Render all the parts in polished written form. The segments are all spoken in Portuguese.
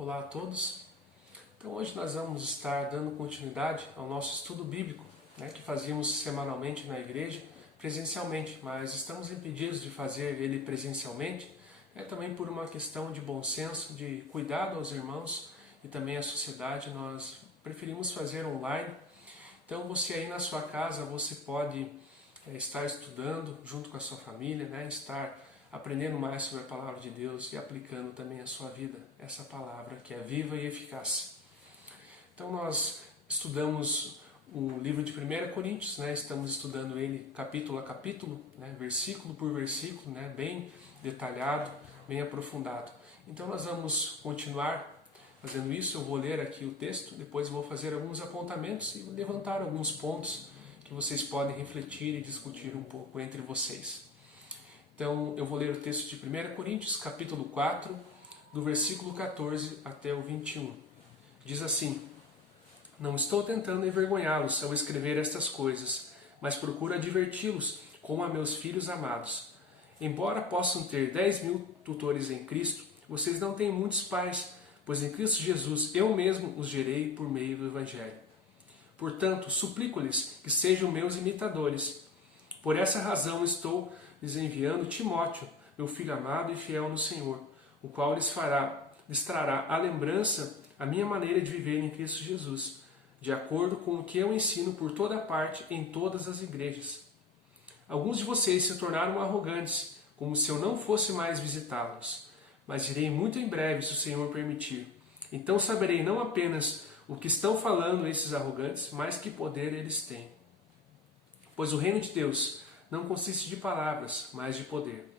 Olá a todos. Então hoje nós vamos estar dando continuidade ao nosso estudo bíblico, que fazíamos semanalmente na igreja, presencialmente, mas estamos impedidos de fazer ele presencialmente, também por uma questão de bom senso, de cuidado aos irmãos e também à sociedade. Nós preferimos fazer online. Então você aí na sua casa, você pode estar estudando junto com a sua família, estar aprendendo mais sobre a Palavra de Deus e aplicando também à sua vida essa palavra que é viva e eficaz. Então nós estudamos o livro de 1 Coríntios, estamos estudando ele capítulo a capítulo, versículo por versículo, bem detalhado, bem aprofundado. Então nós vamos continuar fazendo isso. Eu vou ler aqui o texto, depois vou fazer alguns apontamentos e levantar alguns pontos que vocês podem refletir e discutir um pouco entre vocês. Então, eu vou ler o texto de 1 Coríntios, capítulo 4, do versículo 14 até o 21. Diz assim: Não estou tentando envergonhá-los ao escrever estas coisas, mas procuro adverti-los como a meus filhos amados. Embora possam ter 10.000 tutores em Cristo, vocês não têm muitos pais, pois em Cristo Jesus eu mesmo os gerei por meio do Evangelho. Portanto, suplico-lhes que sejam meus imitadores. Por essa razão estou lhes enviando Timóteo, meu filho amado e fiel no Senhor, o qual lhes trará à lembrança a minha maneira de viver em Cristo Jesus, de acordo com o que eu ensino por toda parte em todas as igrejas. Alguns de vocês se tornaram arrogantes, como se eu não fosse mais visitá-los, mas irei muito em breve, se o Senhor permitir. Então saberei não apenas o que estão falando esses arrogantes, mas que poder eles têm. Pois o reino de Deus não consiste de palavras, mas de poder.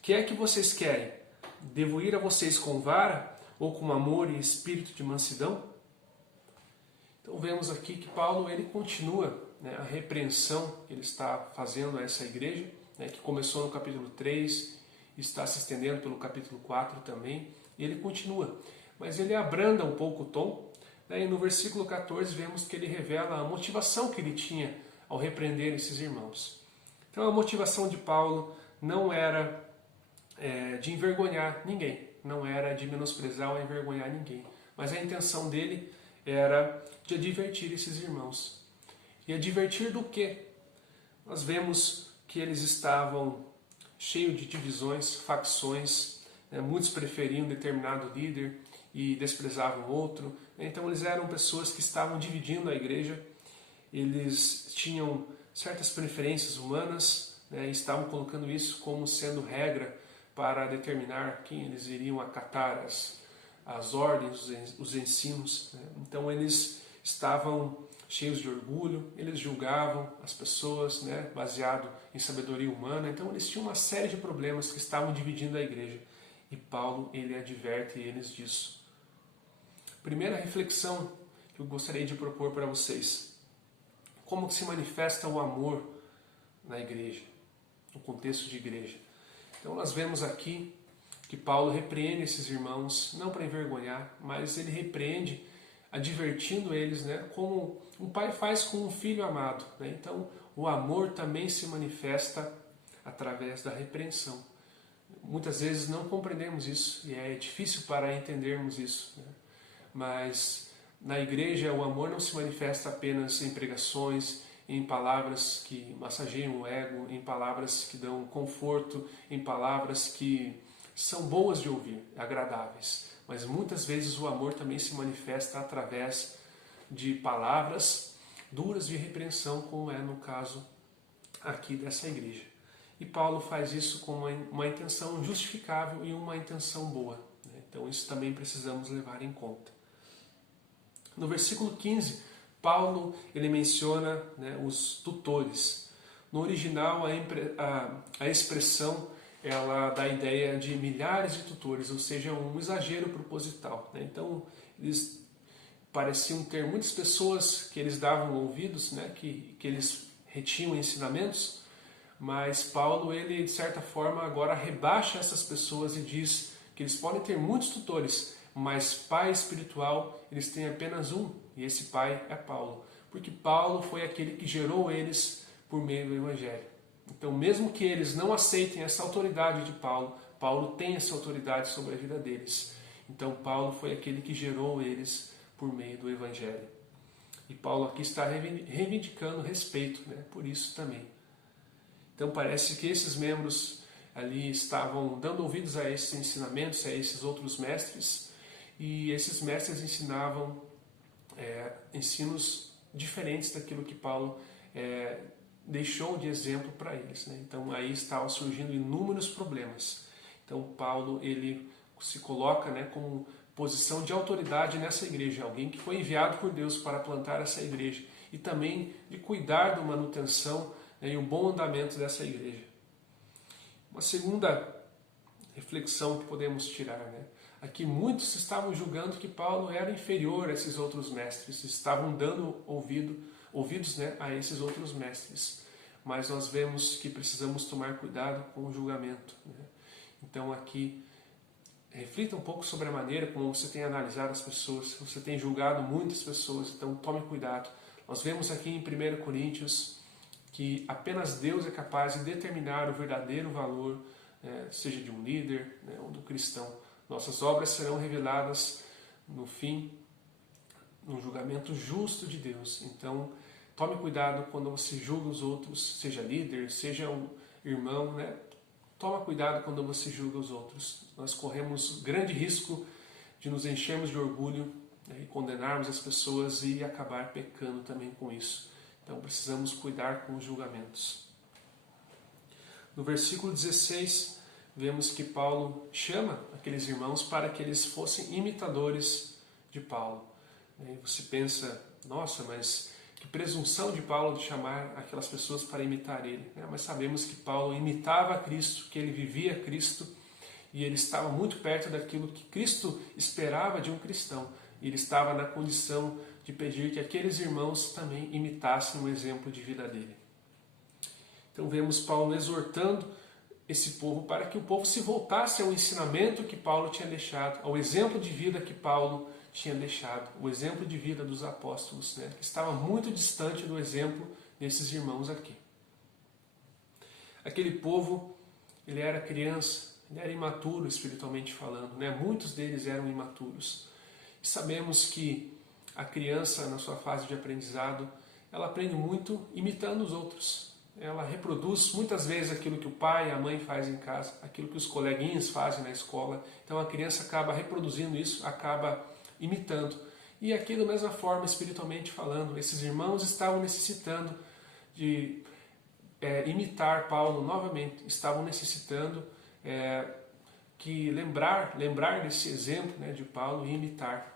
Que é que vocês querem? Devo ir a vocês com vara ou com amor e espírito de mansidão? Então vemos aqui que Paulo ele continua a repreensão que ele está fazendo a essa igreja, que começou no capítulo 3 e está se estendendo pelo capítulo 4 também, e ele continua. Mas ele abranda um pouco o tom, e no versículo 14 vemos que ele revela a motivação que ele tinha ao repreender esses irmãos. Então a motivação de Paulo não era de envergonhar ninguém, não era de menosprezar ou envergonhar ninguém, mas a intenção dele era de advertir esses irmãos. E advertir do quê? Nós vemos que eles estavam cheios de divisões, facções, muitos preferiam determinado líder e desprezavam outro. Então eles eram pessoas que estavam dividindo a igreja, eles tinham certas preferências humanas, e estavam colocando isso como sendo regra para determinar quem eles iriam acatar as ordens, os ensinos. Então eles estavam cheios de orgulho, eles julgavam as pessoas baseado em sabedoria humana. Então eles tinham uma série de problemas que estavam dividindo a igreja. E Paulo ele adverte eles disso. Primeira reflexão que eu gostaria de propor para vocês. Como que se manifesta o amor na igreja, no contexto de igreja? Então nós vemos aqui que Paulo repreende esses irmãos, não para envergonhar, mas ele repreende advertindo eles, como um pai faz com um filho amado. Então o amor também se manifesta através da repreensão. Muitas vezes não compreendemos isso e é difícil para entendermos isso, mas na igreja o amor não se manifesta apenas em pregações, em palavras que massageiam o ego, em palavras que dão conforto, em palavras que são boas de ouvir, agradáveis. Mas muitas vezes o amor também se manifesta através de palavras duras de repreensão, como é no caso aqui dessa igreja. E Paulo faz isso com uma intenção justificável e uma intenção boa. Então isso também precisamos levar em conta. No versículo 15, Paulo ele menciona os tutores. No original, a expressão ela dá a ideia de milhares de tutores, ou seja, um exagero proposital. Então, eles pareciam ter muitas pessoas que eles davam ouvidos, que eles retinham ensinamentos, mas Paulo, ele de certa forma, agora rebaixa essas pessoas e diz que eles podem ter muitos tutores, mas pai espiritual eles têm apenas um, e esse pai é Paulo, porque Paulo foi aquele que gerou eles por meio do Evangelho. Então mesmo que eles não aceitem essa autoridade de Paulo, Paulo tem essa autoridade sobre a vida deles. Então Paulo foi aquele que gerou eles por meio do Evangelho. E Paulo aqui está reivindicando respeito, né, por isso também. Então parece que esses membros ali estavam dando ouvidos a esses ensinamentos, a esses outros mestres, e esses mestres ensinavam ensinos diferentes daquilo que Paulo deixou de exemplo para eles, né? Então aí estavam surgindo inúmeros problemas. Então Paulo ele se coloca, né, como posição de autoridade nessa igreja, alguém que foi enviado por Deus para plantar essa igreja e também de cuidar da manutenção, né, e o bom andamento dessa igreja. Uma segunda reflexão que podemos tirar, né? Aqui muitos estavam julgando que Paulo era inferior a esses outros mestres, estavam dando ouvidos, né, a esses outros mestres. Mas nós vemos que precisamos tomar cuidado com o julgamento, né? Então aqui, reflita um pouco sobre a maneira como você tem analisado as pessoas, você tem julgado muitas pessoas, então tome cuidado. Nós vemos aqui em 1 Coríntios que apenas Deus é capaz de determinar o verdadeiro valor, seja de um líder, né, ou do cristão. Nossas obras serão reveladas no fim, no julgamento justo de Deus. Então, tome cuidado quando você julga os outros, seja líder, seja um irmão, né? Toma cuidado quando você julga os outros. Nós corremos grande risco de nos enchermos de orgulho, né, e condenarmos as pessoas e acabar pecando também com isso. Então precisamos cuidar com os julgamentos. No versículo 16, vemos que Paulo chama aqueles irmãos para que eles fossem imitadores de Paulo. E você pensa, nossa, mas que presunção de Paulo de chamar aquelas pessoas para imitar ele. Mas sabemos que Paulo imitava a Cristo, que ele vivia Cristo, e ele estava muito perto daquilo que Cristo esperava de um cristão. E ele estava na condição de pedir que aqueles irmãos também imitassem o exemplo de vida dele. Então vemos Paulo exortando esse povo para que o povo se voltasse ao ensinamento que Paulo tinha deixado, ao exemplo de vida que Paulo tinha deixado, o exemplo de vida dos apóstolos, né, que estava muito distante do exemplo desses irmãos aqui. Aquele povo, ele era criança, ele era imaturo espiritualmente falando, né? Muitos deles eram imaturos. E sabemos que a criança, na sua fase de aprendizado, ela aprende muito imitando os outros. Ela reproduz muitas vezes aquilo que o pai e a mãe fazem em casa, aquilo que os coleguinhas fazem na escola. Então a criança acaba reproduzindo isso, acaba imitando. E aqui da mesma forma, espiritualmente falando, esses irmãos estavam necessitando de imitar Paulo novamente, estavam necessitando lembrar desse exemplo, né, de Paulo e imitar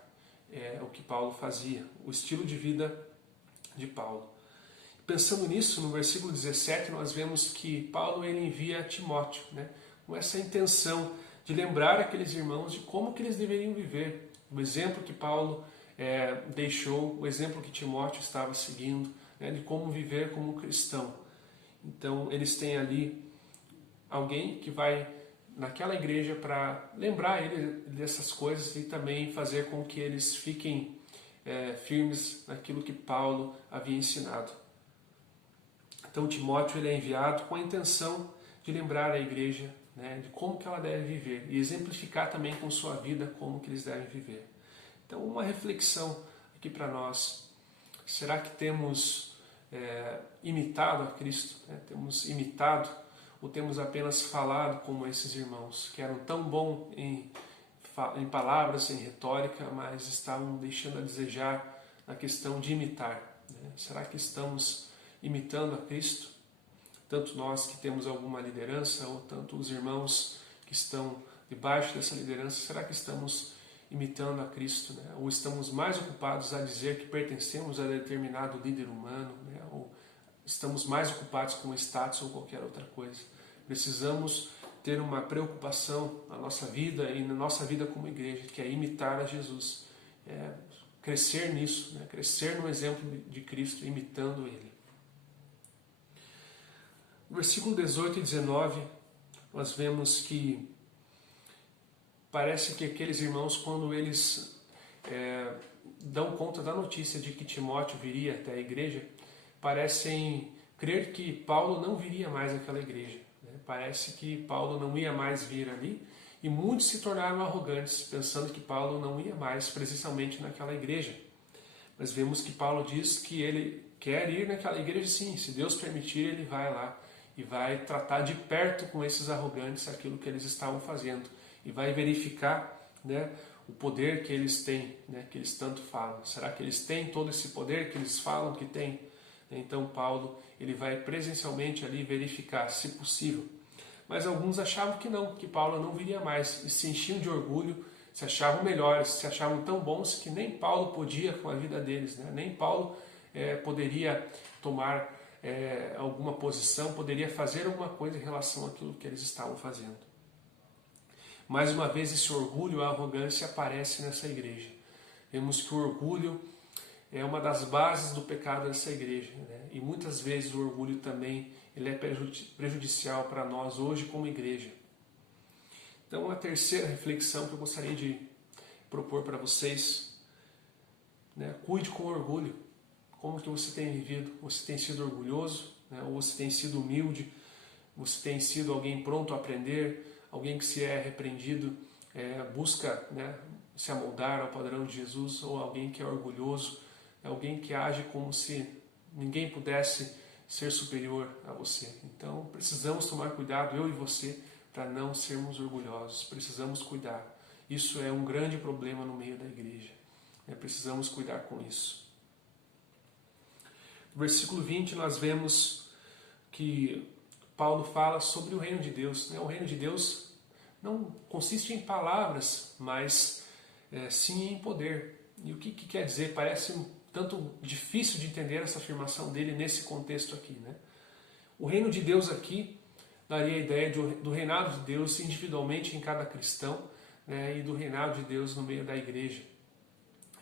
o que Paulo fazia, o estilo de vida de Paulo. Pensando nisso, no versículo 17, nós vemos que Paulo ele envia Timóteo, né, com essa intenção de lembrar aqueles irmãos de como que eles deveriam viver, o exemplo que Paulo deixou, o exemplo que Timóteo estava seguindo, né, de como viver como cristão. Então, eles têm ali alguém que vai naquela igreja para lembrar ele dessas coisas e também fazer com que eles fiquem firmes naquilo que Paulo havia ensinado. Então Timóteo ele é enviado com a intenção de lembrar a igreja, né, de como que ela deve viver e exemplificar também com sua vida como que eles devem viver. Então uma reflexão aqui para nós, será que temos imitado a Cristo, né? Temos imitado ou temos apenas falado como esses irmãos, que eram tão bons em palavras, em retórica, mas estavam deixando a desejar na questão de imitar, né? Será que estamos imitando a Cristo? Tanto nós que temos alguma liderança, ou tanto os irmãos que estão debaixo dessa liderança, será que estamos imitando a Cristo, né? Ou estamos mais ocupados a dizer que pertencemos a determinado líder humano, né? Ou estamos mais ocupados com status ou qualquer outra coisa? Precisamos ter uma preocupação na nossa vida e na nossa vida como igreja, que é imitar a Jesus, crescer nisso, né? Crescer no exemplo de Cristo, imitando Ele. No versículo 18 e 19, nós vemos que parece que aqueles irmãos, quando eles dão conta da notícia de que Timóteo viria até a igreja, parecem crer que Paulo não viria mais àquela igreja, né? Parece que Paulo não ia mais vir ali E muitos se tornaram arrogantes, pensando que Paulo não ia mais presencialmente naquela igreja. Mas vemos que Paulo diz que ele quer ir naquela igreja sim, se Deus permitir, ele vai lá e vai tratar de perto com esses arrogantes aquilo que eles estavam fazendo e vai verificar, né, o poder que eles têm, né, que eles tanto falam. Será que eles têm todo esse poder que eles falam que têm? Então Paulo ele vai presencialmente ali verificar, se possível. Mas alguns achavam que não, que Paulo não viria mais e se enchiam de orgulho, se achavam melhores, se achavam tão bons que nem Paulo podia com a vida deles, né? Nem Paulo poderia tomar alguma posição, poderia fazer alguma coisa em relação àquilo que eles estavam fazendo. Mais uma vez esse orgulho, a arrogância aparece nessa igreja. Vemos que o orgulho é uma das bases do pecado dessa igreja, né? E muitas vezes o orgulho também ele é prejudicial para nós hoje como igreja. Então a terceira reflexão que eu gostaria de propor para vocês, né? Cuide com orgulho. Como que você tem vivido? Você tem sido orgulhoso, né? Ou você tem sido humilde? Você tem sido alguém pronto a aprender? Alguém que se é repreendido busca, né, se amoldar ao padrão de Jesus? Ou alguém que é orgulhoso? Alguém que age como se ninguém pudesse ser superior a você. Então precisamos tomar cuidado, eu e você, para não sermos orgulhosos. Precisamos cuidar. Isso é um grande problema no meio da igreja. Precisamos cuidar com isso. No versículo 20 nós vemos que Paulo fala sobre o reino de Deus. O reino de Deus não consiste em palavras, mas sim em poder. E o que quer dizer? Parece um tanto difícil de entender essa afirmação dele nesse contexto aqui, né? O reino de Deus aqui daria a ideia do reinado de Deus individualmente em cada cristão, né, e do reinado de Deus no meio da igreja.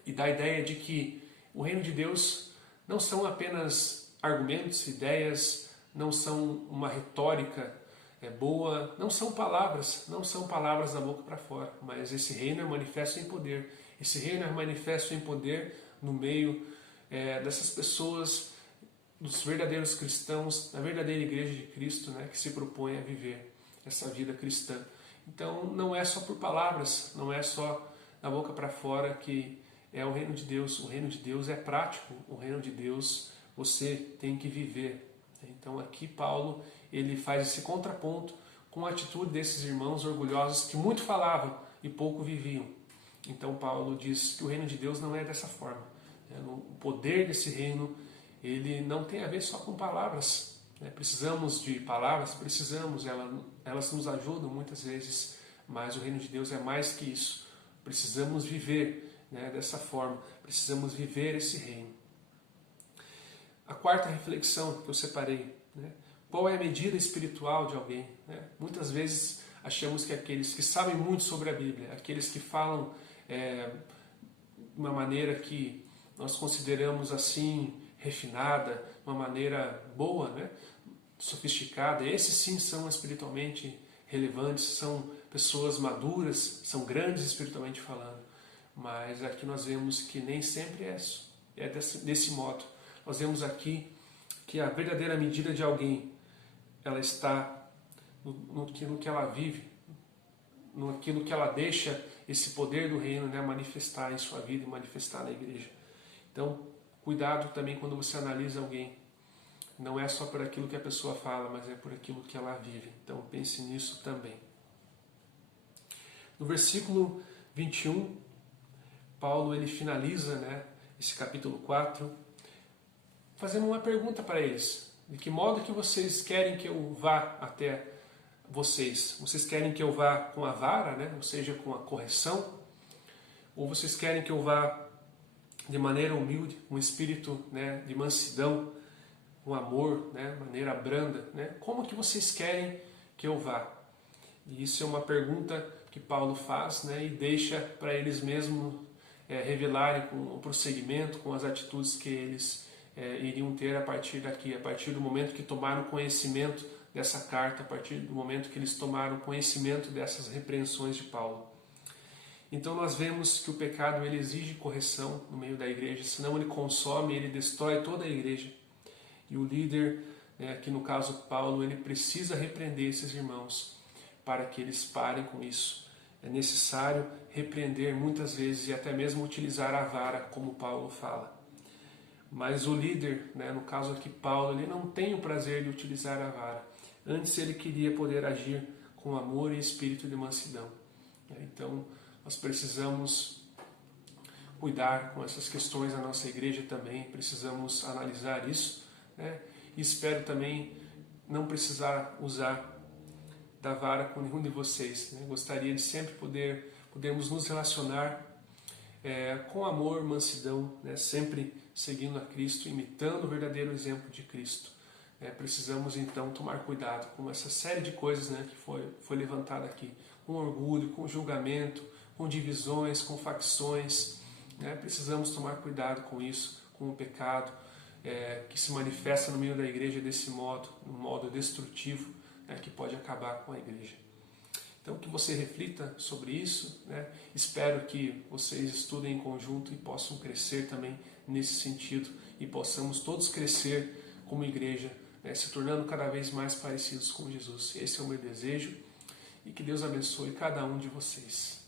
E dá a ideia de que o reino de Deus não são apenas argumentos, ideias, não são uma retórica boa, não são palavras da boca para fora, mas esse reino é manifesto em poder. Esse reino é manifesto em poder no meio dessas pessoas, dos verdadeiros cristãos, da verdadeira igreja de Cristo, né, que se propõe a viver essa vida cristã. Então não é só por palavras, não é só da boca para fora que é o reino de Deus. O reino de Deus é prático, o reino de Deus você tem que viver. Então aqui Paulo ele faz esse contraponto com a atitude desses irmãos orgulhosos que muito falavam e pouco viviam. Então Paulo diz que o reino de Deus não é dessa forma. O poder desse reino ele não tem a ver só com palavras. Precisamos de palavras, precisamos, elas nos ajudam muitas vezes, mas o reino de Deus é mais que isso. Precisamos viver, né, dessa forma, precisamos viver esse reino. A quarta reflexão que eu separei, né, qual é a medida espiritual de alguém? Muitas vezes achamos que aqueles que sabem muito sobre a Bíblia, aqueles que falam de uma maneira que nós consideramos assim refinada, uma maneira boa, né, sofisticada, esses sim são espiritualmente relevantes, são pessoas maduras, são grandes espiritualmente falando. Mas aqui nós vemos que nem sempre é desse modo. Nós vemos aqui que a verdadeira medida de alguém, ela está no que ela vive, naquilo que ela deixa esse poder do reino, né, manifestar em sua vida e manifestar na igreja. Então, cuidado também quando você analisa alguém. Não é só por aquilo que a pessoa fala, mas é por aquilo que ela vive. Então, pense nisso também. No versículo 21, Paulo ele finaliza, né, esse capítulo 4, fazendo uma pergunta para eles. De que modo que vocês querem que eu vá até vocês? Vocês querem que eu vá com a vara, né, ou seja, com a correção? Ou vocês querem que eu vá de maneira humilde, com espírito, né, de mansidão, com amor, né, maneira branda? Né? Como que vocês querem que eu vá? E isso é uma pergunta que Paulo faz, né, e deixa para eles mesmos revelarem com o prosseguimento, com as atitudes que eles iriam ter a partir daqui, a partir do momento que tomaram conhecimento dessa carta, a partir do momento que eles tomaram conhecimento dessas repreensões de Paulo. Então nós vemos que o pecado ele exige correção no meio da igreja, senão ele consome, ele destrói toda a igreja. E o líder, que no caso Paulo, ele precisa repreender esses irmãos para que eles parem com isso. é necessário repreender muitas vezes e até mesmo utilizar a vara, como Paulo fala. Mas o líder, né, no caso aqui Paulo, ele não tem o prazer de utilizar a vara. Antes ele queria poder agir com amor e espírito de mansidão. Então nós precisamos cuidar com essas questões na nossa igreja também, precisamos analisar isso, né? E espero também não precisar usar da vara com nenhum de vocês, né? Gostaria de sempre podermos nos relacionar com amor, mansidão, né? Sempre seguindo a Cristo, imitando o verdadeiro exemplo de Cristo. Precisamos então tomar cuidado com essa série de coisas, né, que foi levantada aqui, com orgulho, com julgamento, com divisões, com facções. Precisamos tomar cuidado com isso, com o pecado que se manifesta no meio da igreja desse modo, um modo destrutivo, que pode acabar com a igreja. Então que você reflita sobre isso, né? Espero que vocês estudem em conjunto e possam crescer também nesse sentido e possamos todos crescer como igreja, né? Se tornando cada vez mais parecidos com Jesus. Esse é o meu desejo e que Deus abençoe cada um de vocês.